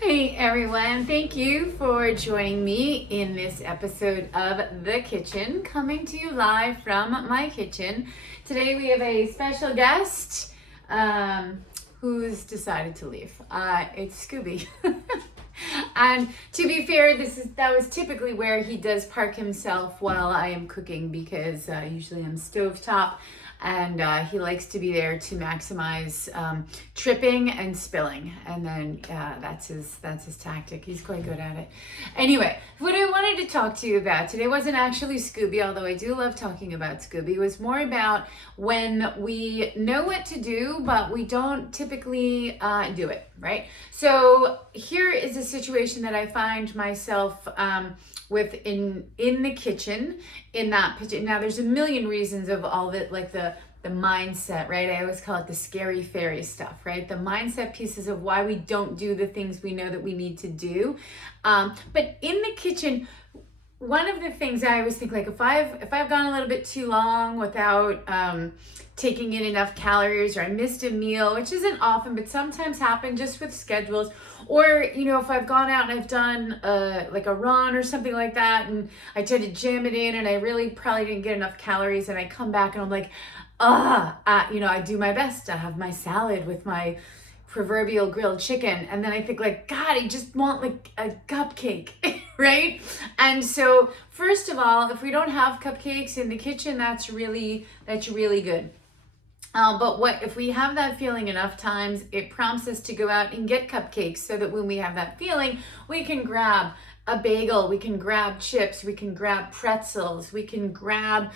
Hey everyone, thank you for joining me in this episode of The Kitchen, coming to you live from my kitchen. Today we have a special guest who's decided to leave. It's Scooby. And to be fair, that was typically where he does park himself while I am cooking because usually I'm stovetop. And he likes to be there to maximize tripping and spilling, and then that's his tactic. He's quite good at it. Anyway, what I wanted to talk to you about today wasn't actually Scooby, although I do love talking about Scooby. It was more about when we know what to do, but we don't typically do it, right? So here is a situation that I find myself with in the kitchen in that position. Now there's a million reasons of all that, like the mindset, right? I always call it the scary fairy stuff, right? The mindset pieces of why we don't do the things we know that we need to do. But in the kitchen, one of the things I always think, like if I've gone a little bit too long without taking in enough calories, or I missed a meal, which isn't often, but sometimes happen just with schedules, or if I've gone out and I've done like a run or something like that, and I tend to jam it in, and I really probably didn't get enough calories, and I come back and I'm like, I do my best to have my salad with my proverbial grilled chicken, and then I think like, God, I just want like a cupcake. Right? And so first of all, if we don't have cupcakes in the kitchen, that's really good. But what if we have that feeling enough times, it prompts us to go out and get cupcakes, so that when we have that feeling, we can grab a bagel, we can grab chips, we can grab pretzels, we can grab,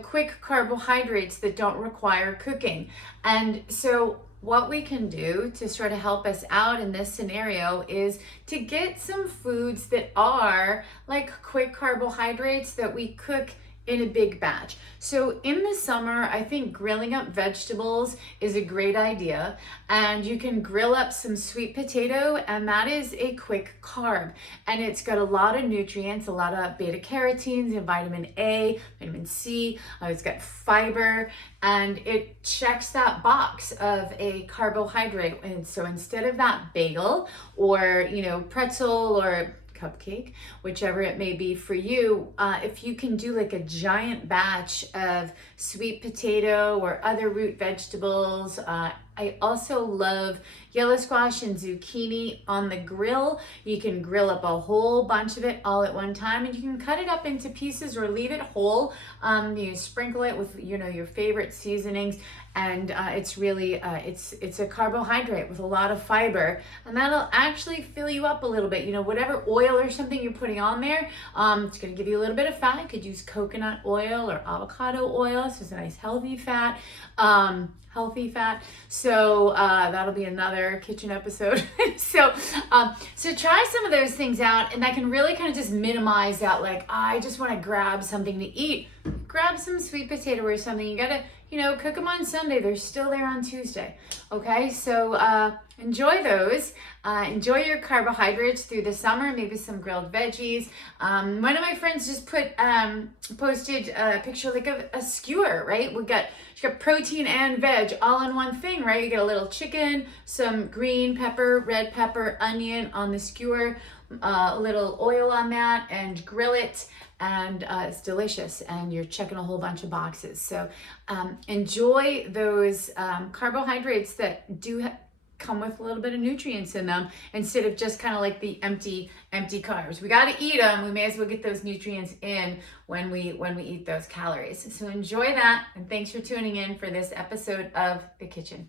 quick carbohydrates that don't require cooking. And so what we can do to sort of help us out in this scenario is to get some foods that are like quick carbohydrates that we cook in a big batch. So in the summer, I think grilling up vegetables is a great idea. And you can grill up some sweet potato, and that is a quick carb. And it's got a lot of nutrients, a lot of beta carotenes and vitamin A, vitamin C. It's got fiber, and it checks that box of a carbohydrate. And so instead of that bagel or, pretzel or cupcake, whichever it may be for you, if you can do like a giant batch of sweet potato or other root vegetables. I also love yellow squash and zucchini on the grill. You can grill up a whole bunch of it all at one time, and you can cut it up into pieces or leave it whole. You sprinkle it with your favorite seasonings, and it's really it's a carbohydrate with a lot of fiber, and that'll actually fill you up a little bit. Whatever oil or something you're putting on there, it's going to give you a little bit of fat. You could use coconut oil or avocado oil, so it's a nice healthy fat. So that'll be another kitchen episode. So try some of those things out, and that can really kind of just minimize that, like, I just want to grab something to eat. Grab some sweet potato or something. You gotta, cook them on Sunday. They're still there on Tuesday. Okay, so enjoy those. Enjoy your carbohydrates through the summer, maybe some grilled veggies. One of my friends just posted a picture like a skewer, right? You got protein and veg all in one thing, right? You get a little chicken, some green pepper, red pepper, onion on the skewer, a little oil on that, and grill it. And it's delicious, and you're checking a whole bunch of boxes. So enjoy those carbohydrates that do come with a little bit of nutrients in them, instead of just kind of like the empty carbs. We got to eat them. We may as well get those nutrients in when we eat those calories. So enjoy that, and thanks for tuning in for this episode of The Kitchen.